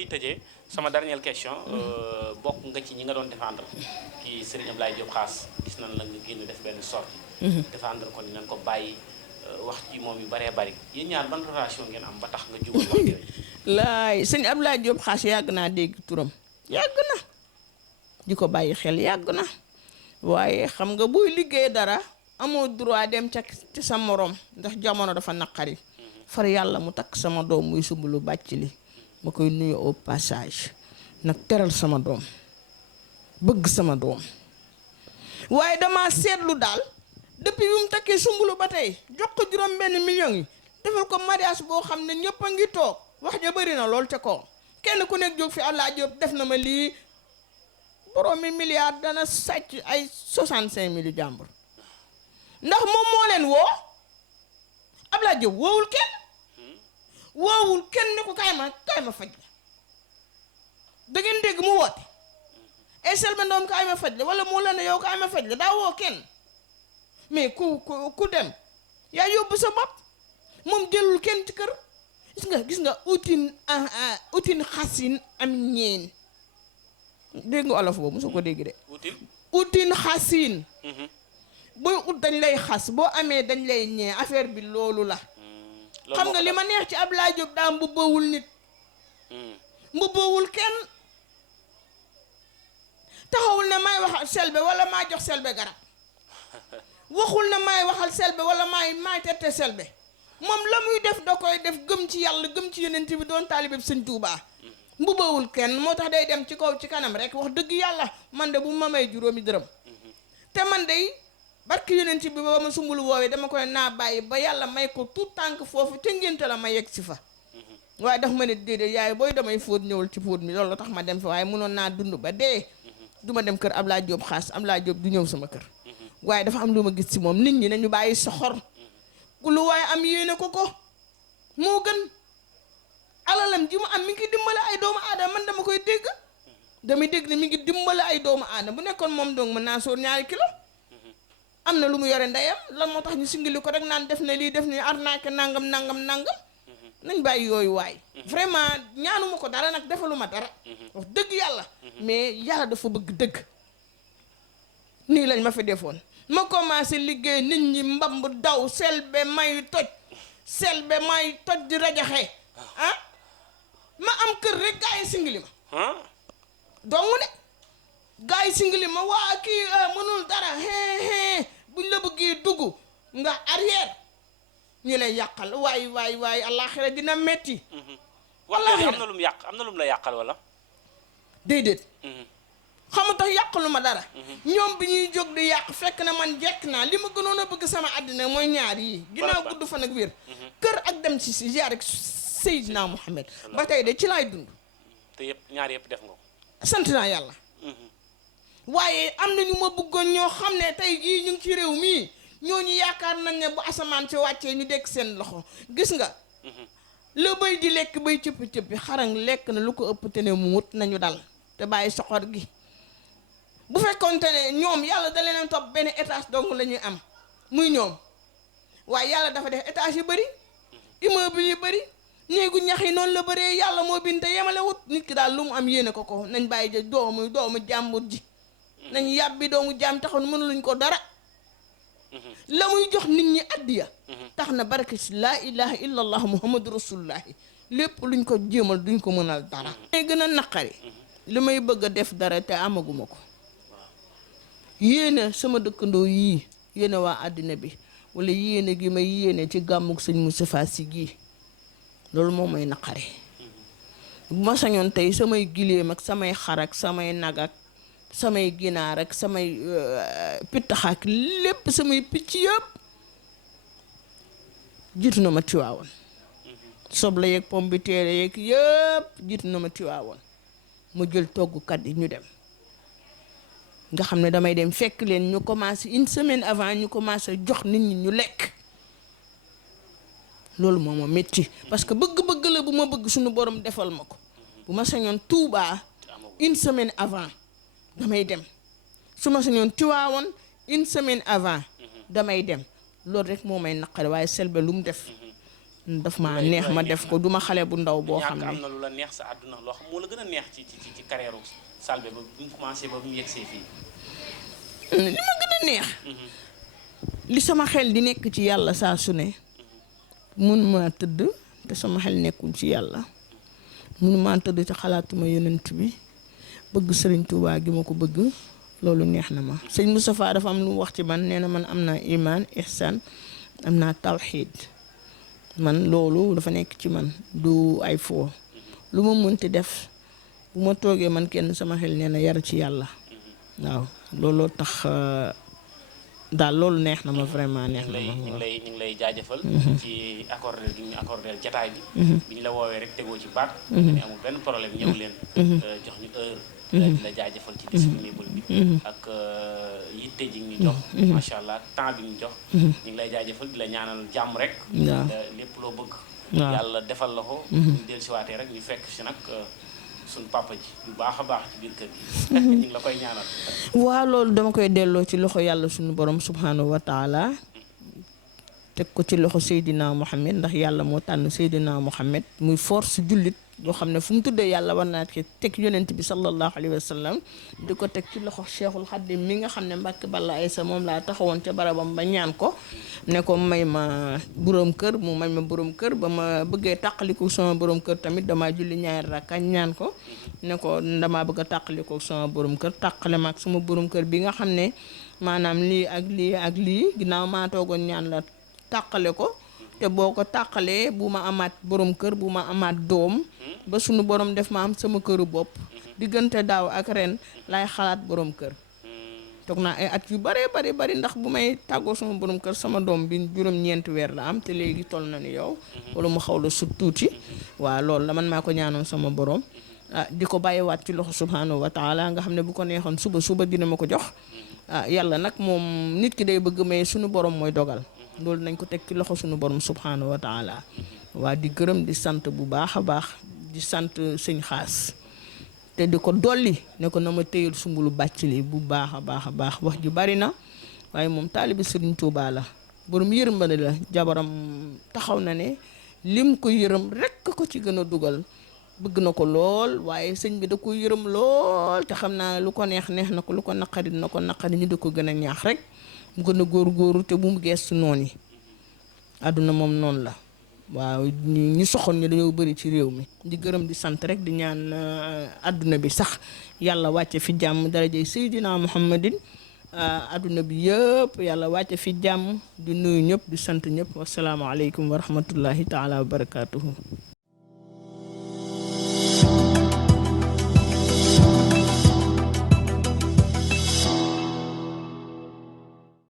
may tëjee sama dernière question bokk nga ci ñi nga doon défendre kii Serigne Ablaye Diop Khass gis nañ la nga génn def benn sortie défendre ko ni nañ ko bàyyi wax ci moom yu bëree bëri yéen ñaar ban relation ngeen am ba tax nga jugal wax yooyu. laay sëñ Ablaye Diop Khass yàgg naa dégg turam yàgg na di ko bàyyi xel yàgg na waaye xam nga buy liggéey dara amoo droit dem ca ci sa morom ndax jamono dafa naqari far yàlla mu takk sama doom muy Soumboulou Bathily ma koy nuyu au passage nag teral sama doom bëgg sama doom waaye dama seetlu daal depuis bi mu takkee Soumboulou ba tey jox ko juróom-benn million yi defal ko mariage boo xam ne ñëpp a ngi toog wax ja bëri na lool ca kaw kenn ku nekk jóg fi Ablaye Diop def na ma lii boroomi milliard dana sàcc ay 65 mille jàmbur ndax moom moo leen woo Ablaye Diop woowul kenn ne ko kaay ma faj la da ngeen dégg mu woote ay Selbé Ndom kaay ma faj la wala moo la ne yow kaay ma faj la daa woo kenn mais ku dem yaa yóbbu sa bopp moom jëlul kenn ci kër gis nga utin xasin am ñeen dégg nga olof boobu mosoo ko dégg de utin xasin booy ut dañ lay xas boo amee dañ lay ñee affaire bi loolu la xam nga li ma neex ci Ablaye Diop daa mbubbawul nit mbubbawul kenn taxawul ne maay waxal Selbé wala maa jox Selbé garab waxul ne maay waxal Selbé wala maay tette Selbé moom la muy def da koy def gëm ci yàlla gëm ci yonent bi doon taalibe Sëñ Tuubaa mbubbawul kenn moo tax day dem ci kaw ci kanam rek wax dëgg yàlla man de bu ma may juróomi dërëm te man de barki yonent bi ba ma Soumboulou woowee dama koy naa bàyyi ba yàlla may ko tout tànk foofu te ngénte la ma yegg si fa waaye dafa ma ne déedéet yaay booy damay fóot ñëwul ci fóot mi loolu tax ma dem fa waaye mënoon naa dund ba dee duma dem kër Ablaye Diop Khass Ablaye Diop du ñëw sama kër waaye dafa am lu ma gis ci moom nit ñi nañu bàyyi soxor ku lu waaye am yéene ko moo gën alalam ji mu am mi ngi dimbale ay doomu aadama man dama koy dégg damay dégg ne mi ngi dimbale ay doomu aadama bu nekkoon moom dong mën naa sóor 2 kilo am na lu mu yore ndeyam lan moo tax ñu singili ko rek naan def na lii def ni arnaque nangam nañ bàyyi yooyu waay vraiment ñaanuma ko dara nag defaluma dara wax dëgg yàlla mais yàlla dafa bëgg dëgg nii lañ ma fi defoon ma commencé liggéey nit ñi mbamb daw Selbé may toj di rajaxe ma am kër rek gaa yi singili ma dong ne gaa yi singili ma waa kii mënul dara buñ la bëggee dugg nga arrière ñu lay yàqal waay àllaaxira dina metti wallaahi am na lu mu yàq am na lu mu la yàqal wala déedéet xamu tax yàqalu ma dara ñoom bi ñuy jóg di yàq fekk na man jekk naa li ma gënoon a bëgg sama àddina mooy ñaar yi ginnaaw gudd fan ak wér kër ak dem ci ziyaar ak Seydina Muhammad ba tey de ci laay dund te yëpp ñaar yëpp def nga ko sant naa yàlla waaye am na ñu ma bëggoon ñoo xam ne tey jii ñu ngi ci réew mii ñooñu yaakaar nañ ne bu asamaan si wàccee ñu dekk seen loxo gis nga la bëy di lekk bay cëppi xarang lekk na lu ko ëpp te ne mu wut nañu dal te bàyyi soxor gi bu fekkoonte ne ñoom yàlla da leen topp benn étage dong la ñuy am muy ñoom waaye yàlla dafa def étage yu bëri immeuble yu bëri néegu ñax yi noonu la bëree yàlla moo bind te yemale wut nit ki daal lu mu am yéene ko nañ bàyyi ja doomu jàmbur ji nañ yàbbi doomu jaam taxaw mënuluñ ko dara la muy jox nit ñi addiya tax na barke si laa ilaha illa allah muhammadu rasulullahi lépp luñ ko jéemal duñ ko mënal dara may gën a naqari li may bëgg a def dara te amaguma ko yéene sama dëkkandoo yii yéene waa àddina bi wala yéene gi may yéene ci gàmmug sëñ Moustapha Sy gii loolu moo may naqari bu ma sañoon tey samay giléem ak samay xar ak samay nag ak samay ginaar ak samay pittaxaak lépp samay picc yëpp jiitu na ma Tiwaawoon soble yeeg pomme de terre yeeg yëpp jiitu na ma Tiwaawoon ma jël toggukat yi ñu dem nga xam ne damay dem fekk leen ñu commencé 1 semaine avant ñu commencé jox nit ñi ñu lekk loolu moo ma métti parce que bëgg-bëgg la bu ma bëgg suñu borom defal ma ko bu ma sañoon Touba 1 semaine avant damay dem su ma sañoon Tiwaawoon 1 semaine avant damay dem loolu rek moo may naqari waaye Selbé lu mu def daf ma neex ma def ko duma xale bu ndaw boo xam ñàkk ne am na lu la neex sa àdduna loo xam moo la gën a neex ci carrière Selbé ba bu mu commencé ba bu mu yegsee fii. li ma gën a neex li sama xel di nekk ci yàlla saa su ne mun maa tëdd te sama xel nekkul ci yàlla mun maa tëdd te xalaatuma yonent bi bëgg sëriñ Tuubaa gi ma ko bëgg loolu neex na ma sëñ Moustapha dafa am lu mu wax ci man nee na man am naa iman ihsan am naa tawxiid man loolu dafa nekk ci man du ay foo lu ma mënti def bu ma toogee man kenn sama xel nee na yar ci yàlla waaw looloo tax daal loolu neex na ma vraiment neex na ma. ñu ngi lay jaajëfal. ci accordé gi ñu accordé jataay bi. bi ñu la woowee rek tegoo ci baat. dañu amul benn problème ñëw leen. jox ñu heure. di la jaajëfal ci disponible bi. ak yitte ji ñu jox. macha allah temps bi ñu jox. ñu ngi lay jaajëfal di la ñaanal jàmm rek. waaw lépp loo bëgg. waaw yàlla defal la ko. ñu dellusiwaatee rek ñu fekk si nag. suñ papa ji bu baax a baax ci biir kër gi. ñu ngi la koy ñaanal. waaw loolu dama koy delloo ci loxo yàlla suñu borom subhanahu wa taala teg ko ci loxo Seydina Mohamed ndax yàlla moo tànn Seydina Mohamed muy force jullit boo xam ne fu mu tuddee yàlla war naa ci teg yonent bi sallallahu alayhi wa sallam di ko teg ci loxo Cheikhul Khadim mi nga xam ne Mbàkke Balla Aysa moom laa taxawoon ca barabam ba ñaan ko ne ko may ma borom kër mu may ma borom kër ba ma bëggee tàqaliku sama borom kër tamit damaa julli ñaari rakka ñaan ko ne ko damaa bëgg a tàqaliku sama borom kër tàqale ma ak sama borom kër bi nga xam ne maanaam lii ak lii ak lii ginnaaw maa toogoon ñaan la tàqale ko te boo ko tàqalee bu ma amaat borom kër bu ma amaat doom ba sunu borom def ma am sama këru bopp diggante daaw ak ren laay xalaat borom kër toog naa ay at yu bare bari ndax bu may tàggoo sama borom kër sama doom bi juróom-ñeenti weer la am te léegi toll na ni yow wala mu xaw la sut tuuti waaw loolu la man maa ko ñaanoon sama borom di ko bàyyiwaat ci loxo subhanahu wa taala nga xam ne bu ko neexoon suba dina ma ko jox yàlla nag moom nit ki day bëgg mais sunu borom mooy dogal loolu nañ ko teg ci loxo sunu borom subhanahu wa taala waa di gërëm di sant bu baax a baax di sant sëñ Xaas te di ko dolli ne ko na ma téyal Soumboulou Bathily bu baax a baax wax ju bari na waaye moom taalibi Sëriñ Tuubaa la borom yërmande la jabaram taxaw na ne lim ko yërëm rekk ko ci gën a dugal bëgg na ko lool waaye sëñ bi da ko yërëm lool te xam naa lu ko neex na ko lu ko naqari na ko naqari ñu di ko gën a ñaax rek mu gën a góorgóorlu te bu mu geestu noonu yi àdduna moom noonu la waaw ñu soxoon ñu dañoo bëri ci réew mi di gërëm di sant rek di ñaan àdduna bi sax yàlla wàcce fi jàmm darajay Seydina Muhammadin àdduna bi yëpp yàlla wàcce fi jàmm di nuyu ñëpp di sant ñëpp wasalaamaaleykum wa rahmatullahi taala wa barakaatuhu